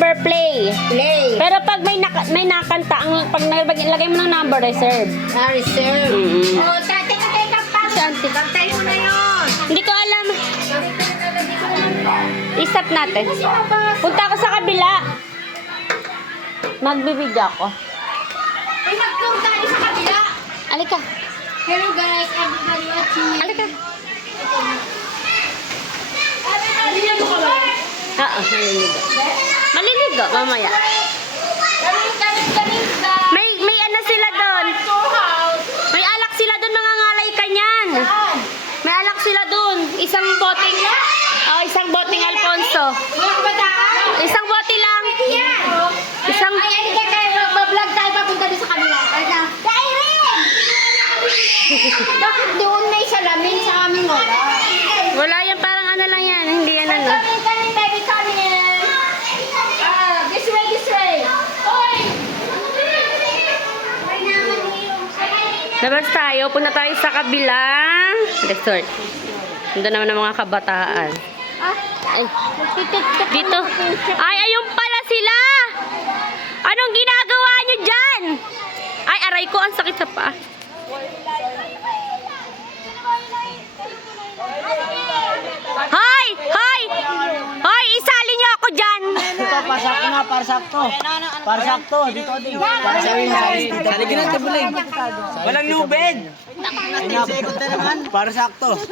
number, play. Play. Pero pag may nakanta, pag nilagay mo ng number, reserve. Reserve. Oh, teka, pa. Kantayin mo na yun. Hindi ko alam. I-stop natin. Punta ako sa kabila. Magbibidyo ako. Ay, mag-tour tayo sa kabila. Alika. Hello guys, everybody watching. Alika. Maliligo ka ba? Oo, maliligo. Maliligo, mamaya. May ano sila doon. May alak sila doon, mga ngalay kanyan. May alak sila doon. Isang boting Alfonso. Mga kabataan? Isang bote lang. Isang... Ay, ano kayo? Mag-vlog tayo papunta doon sa kabila. Bakit doon may salamin sa amin wala? Wala yan, parang ano lang yan. Hindi yan ano. Coming, baby, coming. This way. Oy! Labas tayo. Punta tayo sa kabilang resort. Doon naman ang mga kabataan. Ay, dito. Ay, ayun pala sila. Anong ginagawa nyo dyan? Ay, aray ko. Ang sakit sa paa. Hoy! Hoy! Hoy! Isali nyo ako dyan! Ito, pasakto na, parsakto. Parsakto, dito din. Saligin natin buling. Walang lubid. 15 second na naman. Parsakto.